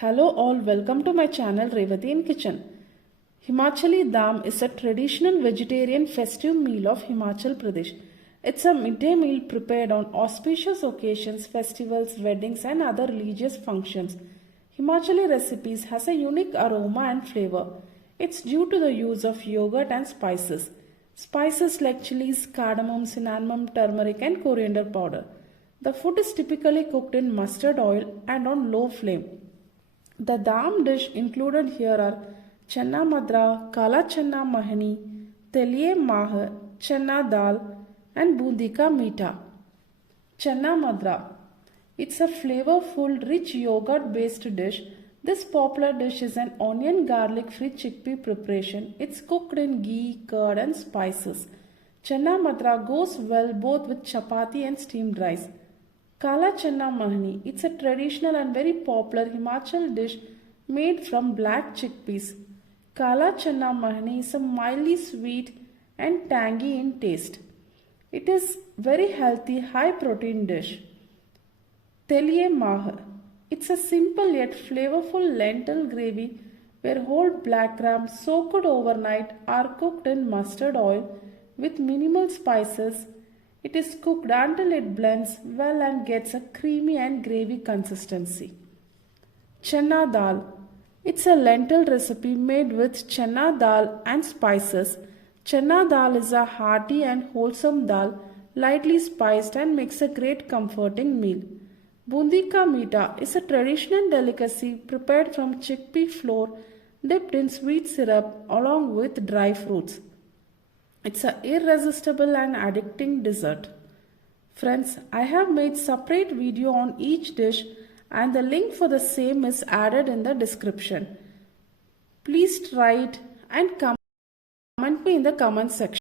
Hello all, welcome to my channel Revathi in Kitchen. Himachali Dham is a traditional vegetarian festive meal of Himachal Pradesh. It's a midday meal prepared on auspicious occasions, festivals, weddings and other religious functions. Himachali recipes has a unique aroma and flavor. It's due to the use of yogurt and spices. Spices like chilies, cardamom, cinnamon, turmeric and coriander powder. The food is typically cooked in mustard oil and on low flame. The Dham dish included here are Channa Madra, Kala Channa Mahani, Teliye Mah, Channa Dal and Bundi ka Meetha. Channa Madra. It's a flavorful, rich yogurt-based dish. This popular dish is an onion garlic-free chickpea preparation. It's cooked in ghee, curd and spices. Channa Madra goes well both with chapati and steamed rice. Kala Channa Mahani. It's a traditional and very popular Himachal dish made from black chickpeas. Kala Channa Mahani is a mildly sweet and tangy in taste. It is very healthy, high protein dish. Teliye Mah. It's a simple yet flavorful lentil gravy where whole black gram soaked overnight are cooked in mustard oil with minimal spices. It is cooked until it blends well and gets a creamy and gravy consistency. Channa Dal. It's a lentil recipe made with Channa Dal and spices. Channa Dal is a hearty and wholesome dal, lightly spiced and makes a great comforting meal. Bundi ka Meetha is a traditional delicacy prepared from chickpea flour dipped in sweet syrup along with dry fruits. It's an irresistible and addicting dessert. Friends, I have made separate video on each dish and the link for the same is added in the description. Please try it and comment me in the comment section.